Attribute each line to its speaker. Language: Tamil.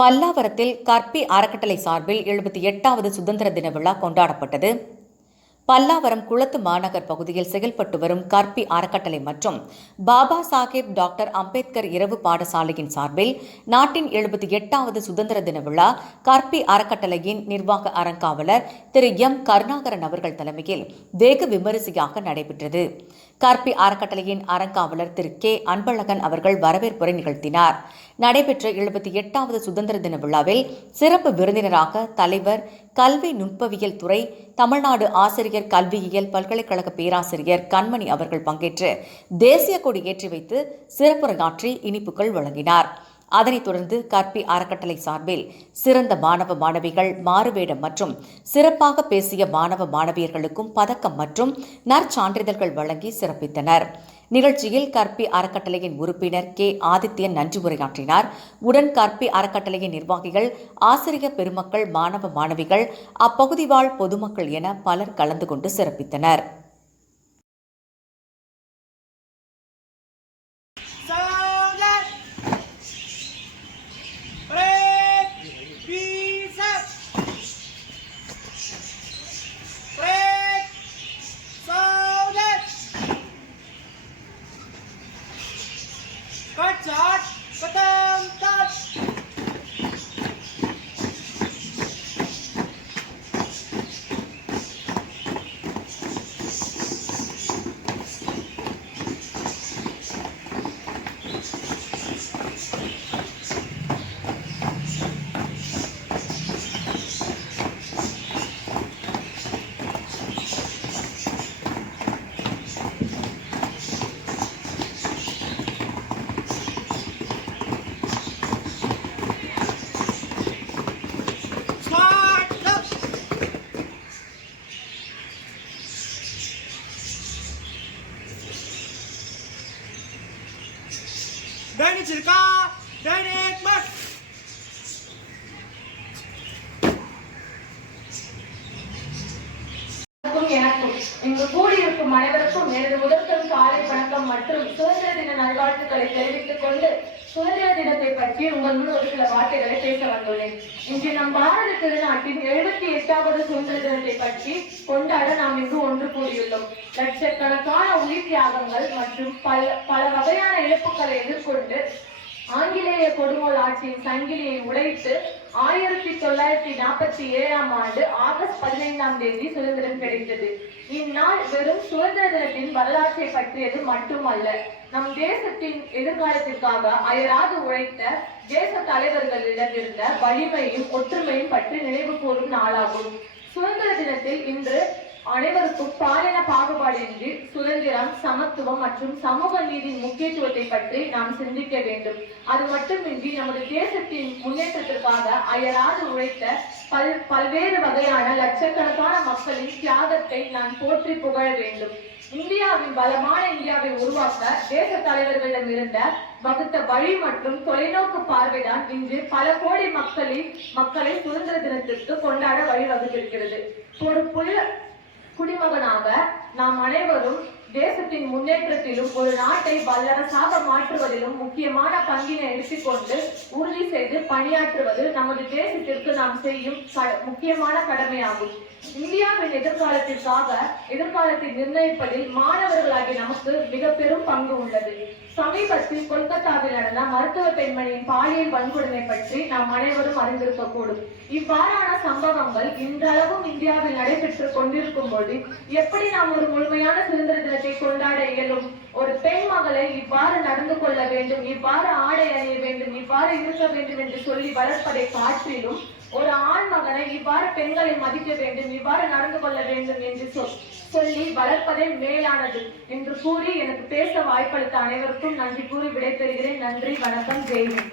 Speaker 1: பல்லாவரத்தில் கற்பி அறக்கட்டளை சார்பில் எழுபத்தி எட்டாவது சுதந்திர தின விழா கொண்டாடப்பட்டது. பல்லாவரம் குளத்து மாநகர் பகுதியில் செயல்பட்டு வரும் கற்பி அறக்கட்டளை மற்றும் பாபா சாஹேப் டாக்டர் அம்பேத்கர் இரவு பாடசாலையின் சார்பில் நாட்டின் எழுபத்தி எட்டாவது சுதந்திர தின விழா கற்பி அறக்கட்டளையின் நிர்வாக அறங்காவலர் திரு எம். கருணாகரன் அவர்கள் தலைமையில் வெகு விமரிசையாக நடைபெற்றது. கார்பி அறக்கட்டளையின் அறங்காவலர் திரு கே. அன்பழகன் அவர்கள் வரவேற்புரை நிகழ்த்தினார். நடைபெற்ற எழுபத்தி எட்டாவது சுதந்திர தின விழாவில் சிறப்பு விருந்தினராக தலைவர் கல்வி நுட்பவியல் துறை தமிழ்நாடு ஆசிரியர் கல்வியியல் பல்கலைக்கழக பேராசிரியர் கண்மணி அவர்கள் பங்கேற்று தேசிய கொடி ஏற்றி வைத்து சிறப்புரையாற்றி இனிப்புகள் வழங்கினார். அதனைத் தொடர்ந்து கற்பி அறக்கட்டளை சார்பில் சிறந்த மாணவ மாணவிகள் மாறுவேடம் மற்றும் சிறப்பாக பேசிய மாணவ மாணவியர்களுக்கும் பதக்கம் மற்றும் நற்சான்றிதழ்கள் வழங்கி சிறப்பித்தனர். நிகழ்ச்சியில் கற்பி அறக்கட்டளையின் உறுப்பினர் கே. ஆதித்யன் நன்றி உரையாற்றினார். உடன் கற்பி அறக்கட்டளையின் நிர்வாகிகள் ஆசிரியர் பெருமக்கள் மாணவ மாணவிகள் அப்பகுதி வாழ் பொதுமக்கள் என பலர் கலந்து கொண்டு சிறப்பித்தனர்.
Speaker 2: चाट पता கவனிச்சிருக்கா டைரக்ட் பட்
Speaker 3: அனைவருக்கும் எனக்கும். இங்கு கூடியிருக்கும் அனைவருக்கும் மற்றும் சுதந்திர தின நல்வாழ்த்துக்களை தெரிவித்துக் கொண்டு சுதந்திர தினத்தை பற்றி உங்கள் முன் ஒரு சில வார்த்தைகளை பேச வந்துள்ளேன். இன்று நம் பாரத திருநாட்டின் எழுபத்தி எட்டாவது சுதந்திர தினத்தை பற்றி கொண்டாட நாம் இங்கு ஒன்று கூடியுள்ளோம் லட்சக்கணக்கான உயிர் தியாகங்கள் மற்றும் பல பல வகையான இழப்புகளை எதிர்கொண்டு ஆங்கிலேய கொடுங்கோல் ஆட்சியின் சங்கிலியை உடைத்து ஆயிரத்தி தொள்ளாயிரத்தி நாற்பத்தி ஏழாம் ஆண்டு ஆகஸ்ட் பதினைந்தாம் தேதி சுதந்திரம் கிடைத்தது. இந்நாள் வெறும் சுதந்திர தினத்தின் வரலாற்றை பற்றியது மட்டுமல்ல நம் தேசத்தின் எதிர்காலத்திற்காக அயராது உழைத்த தேச தலைவர்களிடமிருந்த வலிமையும் ஒற்றுமையும் பற்றி நினைவு கூறும் நாளாகும். சுதந்திர தினத்தில் இன்று அனைவருக்கும் பாலின பாகுபாடின்றி சுதந்திரம் சமத்துவம் மற்றும் சமூக நீதியின் முக்கியத்துவத்தை பற்றி நாம் சிந்திக்க வேண்டும். அது மட்டுமின்றி நமது தேசத்தின் முன்னேற்றத்திற்காக அயராது உழைத்த பல் பல்வேறு வகையான லட்சக்கணக்கான மக்களின் தியாகத்தை நான் போற்றி புகழ வேண்டும். இந்தியாவின் பலமான இந்தியாவை உருவாக்க தேச தலைவர்களிடம் இருந்த வகுத்த வழி மற்றும் தொலைநோக்கு பார்வைதான் இன்று பல கோடி மக்களின் மக்களை சுதந்திர தினத்திற்கு கொண்டாட வழிவகுத்திருக்கிறது. ஒரு புல குடிமகனாக நாம் அனைவரும் தேசத்தின் முன்னேற்றத்திலும் ஒரு நாட்டை வல்லரசாக மாற்றுவதிலும் முக்கியமான பங்கினை எடுத்துக்கொண்டு உறுதி செய்து பணியாற்றுவது நமது தேசத்திற்கு நாம் செய்யும் முக்கியமான கடமையாகும். இந்தியாவின் எதிர்காலத்திற்காக எதிர்காலத்தை நிர்ணயிப்பதில் மாணவர்களாகிய நமக்கு மிக பெரும் பங்கு உள்ளது. சமீபத்தில் கொல்கத்தாவில் நடந்த மருத்துவ பெண்மணியின் பாலியல் வன்கொடுமை பற்றி நாம் அனைவரும் அறிந்திருக்கக்கூடும். இவ்வாறான சம்பவங்கள் இன்றளவும் இந்தியாவில் நடைபெற்று கொண்டிருக்கும் போது எப்படி நாம் ஒரு முழுமையான சுதந்திர தினத்தை கொண்டாட இயலும்? ஒரு பெண் மகளை இவ்வாறு நடந்து கொள்ள வேண்டும் இவ்வாறு ஆடை அணிய வேண்டும் இவ்வாறு இருக்க வேண்டும் என்று சொல்லி வளர்ப்பதை காற்றிலும் ஒரு ஆண் மகனை இவ்வாறு பெண்களை மதிக்க வேண்டும் இவ்வாறு நடந்து கொள்ள வேண்டும் என்று சொல் சொல்லி வளர்ப்பதே மேலானது என்று கூறி எனக்கு பேச வாய்ப்பளித்த அனைவருக்கும் நன்றி கூறி விடைபெறுகிறேன். நன்றி வணக்கம் ஜெய்ஹிந்த்